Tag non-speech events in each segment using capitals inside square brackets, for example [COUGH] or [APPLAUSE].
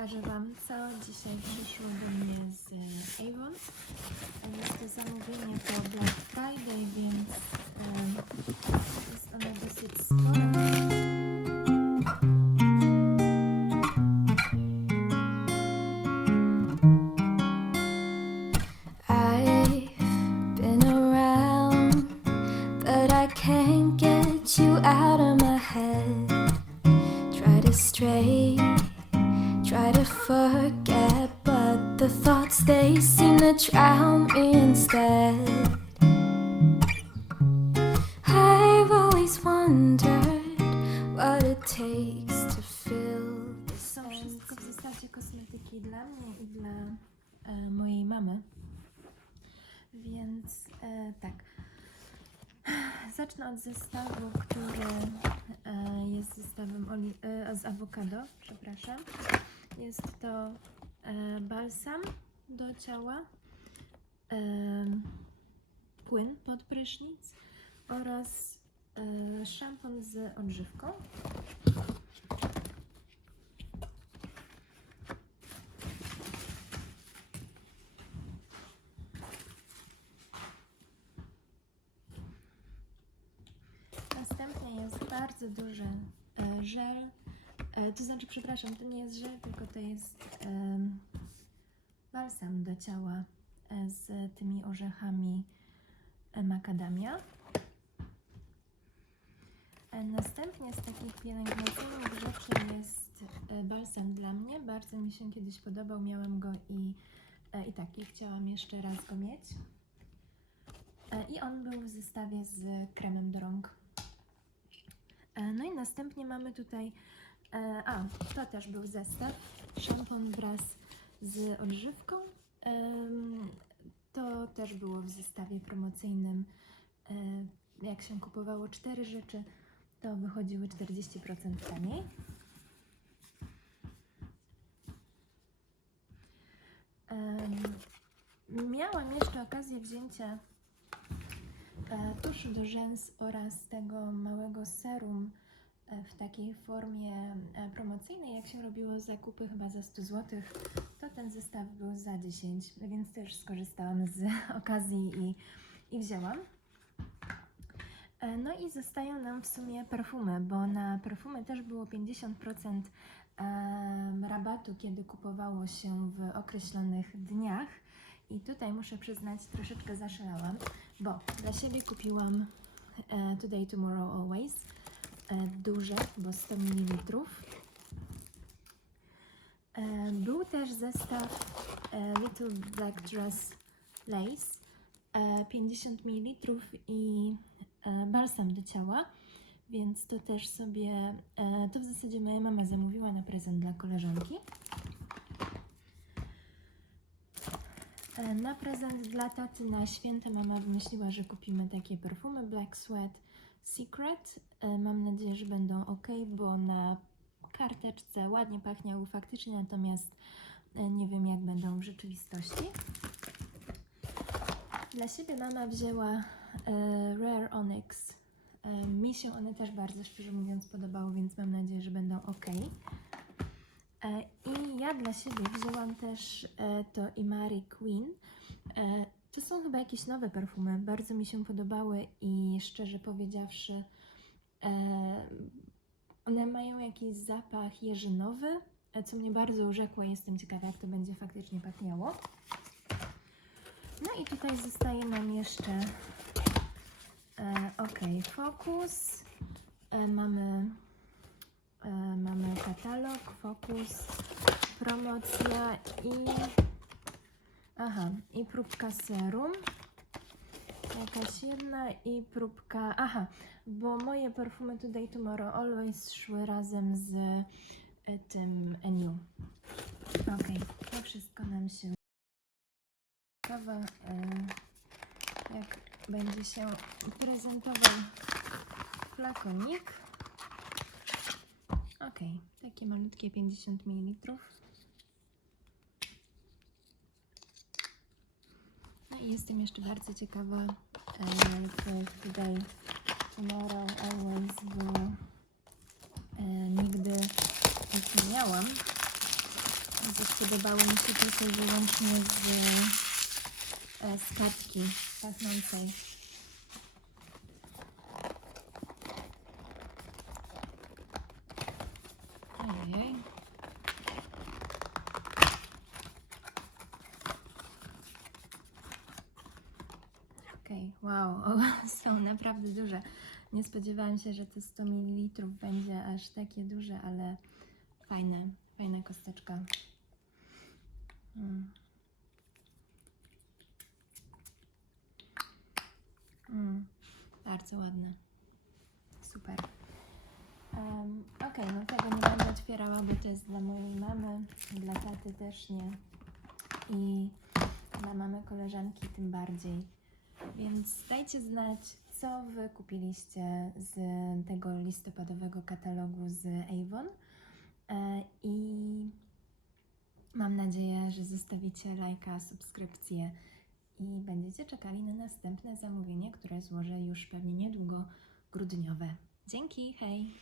pokażę Wam, co dzisiaj przyszło do mnie z Avon. Jest to zamówienie po Black Friday, więc jest ono dosyć spore. I've been around, but I can't get you out of my head. Try to stray, try to forget, but the thoughts they seem to drown me instead. I've always wondered what it takes to fill this Są wszystko w kosmetyki dla mnie i dla e, mojej mamy. Więc e, tak. Zacznę od zestawu, który e, jest zestawem oli- e, z awokado, przepraszam. Jest to e, balsam do ciała, e, płyn pod prysznic oraz e, szampon z odżywką. Następnie jest bardzo duży e, żel. E, to znaczy, przepraszam, to nie jest żel, tylko to jest balsam do ciała e, z tymi orzechami e, makadamia. Następnie z takich pielęgnacyjnych rzeczy jest balsam dla mnie. Bardzo mi się kiedyś podobał, miałam go i, i taki chciałam jeszcze raz go mieć. I on był w zestawie z kremem do rąk. No i następnie mamy tutaj, a to też był zestaw, szampon wraz z odżywką. To też było w zestawie promocyjnym. E, Jak się kupowało cztery rzeczy, to wychodziły 40% taniej. Miałam jeszcze okazję wzięcia e, tuszu do rzęs oraz tego małego serum e, w takiej formie e, promocyjnej, jak się robiło zakupy chyba za 100 zł, to ten zestaw był za 10, więc też skorzystałam z [LAUGHS] okazji i, i wzięłam. E, No i zostają nam w sumie perfumy, bo na perfumy też było 50% em, rabatu, kiedy kupowało się w określonych dniach. I tutaj muszę przyznać, troszeczkę zaszalałam, bo dla siebie kupiłam e, Today, Tomorrow, Always e, duże, bo 100 ml. E, był też zestaw e, Little Black Dress Lace e, 50 ml i e, balsam do ciała, więc to też sobie, e, to w zasadzie moja mama zamówiła na prezent dla koleżanki. E, Na prezent dla taty na święta mama wymyśliła, że kupimy takie perfumy Black Sweat Secret. E, Mam nadzieję, że będą ok, bo na karteczce ładnie pachniały faktycznie, natomiast e, nie wiem jak będą w rzeczywistości. Dla siebie mama wzięła e, Rare Onyx. Mi się one też bardzo, szczerze mówiąc, podobały, więc mam nadzieję, że będą ok. I ja dla siebie wzięłam też to Imari Queen. To są chyba jakieś nowe perfumy. Bardzo mi się podobały i szczerze powiedziawszy, one mają jakiś zapach jeżynowy, co mnie bardzo urzekło. Jestem ciekawa, jak to będzie faktycznie pachniało. No i tutaj zostaje nam jeszcze e, ok, Focus. E, mamy E, mamy katalog, fokus, promocja i. Aha, i próbka serum. Jakaś jedna i próbka. Aha, bo moje perfumy Today Tomorrow Always szły razem z e, tym Eniu. Okej, to wszystko nam się. Ciekawa, e, jak będzie się prezentował flakonik. Ok, takie malutkie 50 ml. I jestem jeszcze bardzo ciekawa e, tych Today, Tomorrow, Always, bo e, nigdy ich nie miałam. Gdzieś podobało mi się tylko i wyłącznie z, e, z kartki pachnącej. Wow, [LAUGHS] o, są naprawdę duże. Nie spodziewałam się, że to 100 ml będzie aż takie duże, ale fajne, fajna kosteczka. Mm. Mm, bardzo ładne. Super. Um, Okej, no tego nie będę otwierała, bo to jest dla mojej mamy, dla taty też nie. I dla mamy koleżanki tym bardziej. Więc dajcie znać, co Wy kupiliście z tego listopadowego katalogu z Avon. E, I mam nadzieję, że zostawicie lajka, subskrypcję i będziecie czekali na następne zamówienie, które złożę już pewnie niedługo, grudniowe. Dzięki, hej!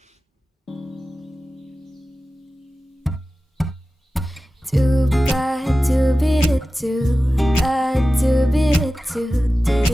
Be be